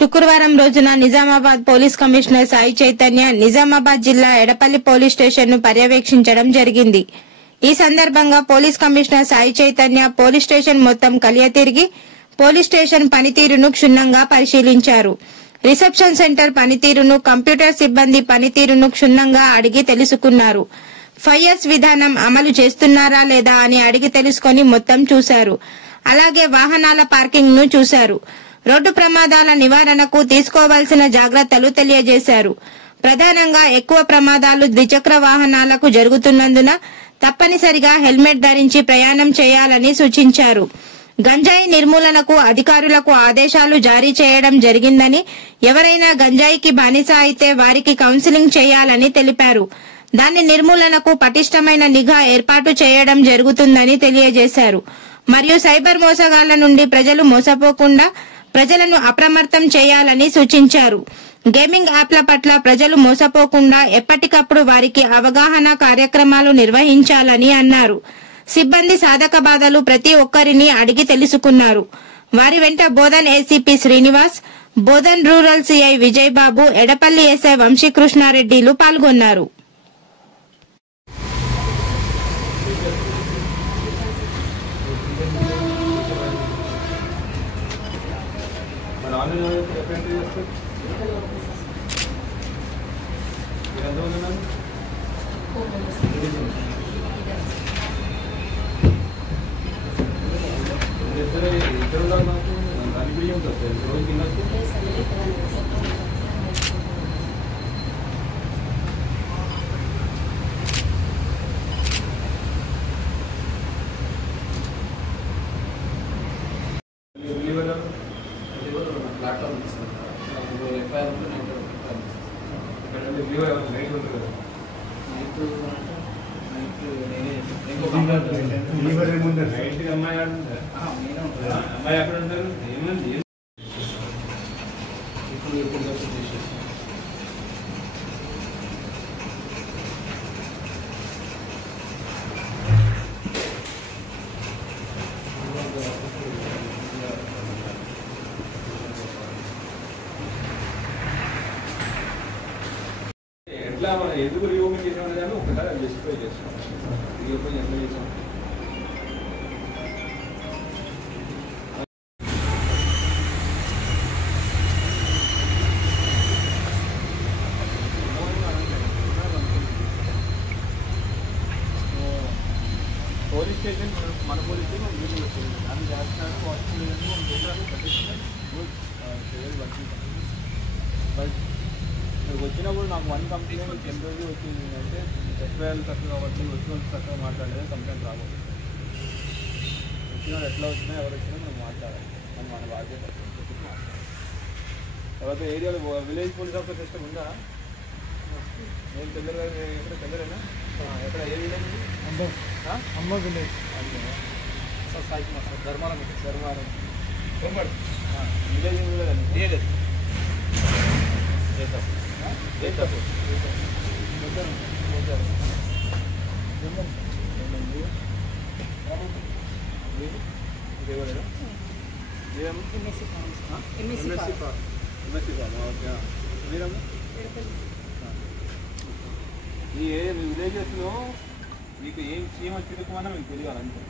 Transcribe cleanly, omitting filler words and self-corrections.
శుక్రవారం రోజున Nizamabad police commissioner Sai Chaitanya Nizamabad జిల్లా ఎడపల్లి పోలీస్ స్టేషన్ ను పర్యవేక్షించడం జరిగింది. ఈ సందర్భంగా police commissioner Sai Chaitanya police station మొత్తం కలియ తిరిగి పోలీస్ స్టేషన్ పనితీరును క్షుణ్ణంగా పరిశీలించారు. రిసెప్షన్ సెంటర్ పనితీరును, కంప్యూటర్ సిబ్బంది పనితీరును క్షుణ్ణంగా అడిగి తెలుసుకున్నారు. 5S విధానం అమలు చేస్తున్నారా లేదా అని అడిగి తెలుసుకుని మొత్తం చూశారు. అలాగే వాహనాల పార్కింగ్ ను చూశారు. రోడ్డు ప్రమాదాల నివారణకు తీసుకోవాల్సిన జాగ్రత్తలు తెలియజేశారు. ప్రధానంగా ఎక్కువ ప్రమాదాలు ద్విచక్ర వాహనాలకు జరుగుతున్నందున తప్పనిసరిగా హెల్మెట్ ధరించి ప్రయాణం చేయాలని సూచించారు. గంజాయి నిర్మూలనకు అధికారులకు ఆదేశాలు జారీ చేయడం జరిగిందని, ఎవరైనా గంజాయికి బానిస అయితే వారికి కౌన్సిలింగ్ చేయాలని తెలిపారు. దాని నిర్మూలనకు పటిష్టమైన నిఘా ఏర్పాటు చేయడం జరుగుతుందని తెలియజేశారు. మరియు సైబర్ మోసగాళ్ల నుండి ప్రజలు మోసపోకుండా ప్రజలను అప్రమత్తం చేయాలని సూచించారు. గేమింగ్ యాప్ల పట్ల ప్రజలు మోసపోకుండా ఎప్పటికప్పుడు వారికి అవగాహన కార్యక్రమాలు నిర్వహించాలని అన్నారు. సిబ్బంది సాధక బాధలు ప్రతి ఒక్కరిని అడిగి తెలుసుకున్నారు. వారి వెంట Bodhan ACP Srinivas, Bodhan rural CI Vijay Babu, Edapalli SI వంశీకృష్ణారెడ్డిలు పాల్గొన్నారు. ఎందుకు రీఓపెన్ చేసామని కానీ ఒకసారి జస్టిఫై చేస్తాం. రీఓపెన్ ఎంత చేసాం పోలీస్ స్టేషన్ మన పోలీస్ స్టేషన్ మీటింగ్ వచ్చింది. దాన్ని చేస్తాను వచ్చినప్పుడు నాకు 1 కంప్లైంట్ 10 రోజులు వచ్చింది. అంటే ఎఫ్ఐఆర్లు తక్కువ కాబట్టి వచ్చిన తక్కువ మాట్లాడలేదు, కంప్లైంట్ రాకూడదు. వచ్చిన ఎట్లా వచ్చినా ఎవరు వచ్చినా మనం మాట్లాడాలి, మన బాధ్యత. తర్వాత ఏరియాలో విలేజ్ పోలీస్ ఆఫీసర్ సిస్టమ్ ఉందా? నేను తొందరగా ఎక్కడ తొందరగా ఎక్కడ ఏ విలేజ్? అమ్మ village sir, Sai Kumar sir, Dharmaram village లేదండి. లేదు ఈ విలేజెస్లో మీకు ఏం సీఎం చిరుకుమన్నా మీకు తెలియాలి అంతే.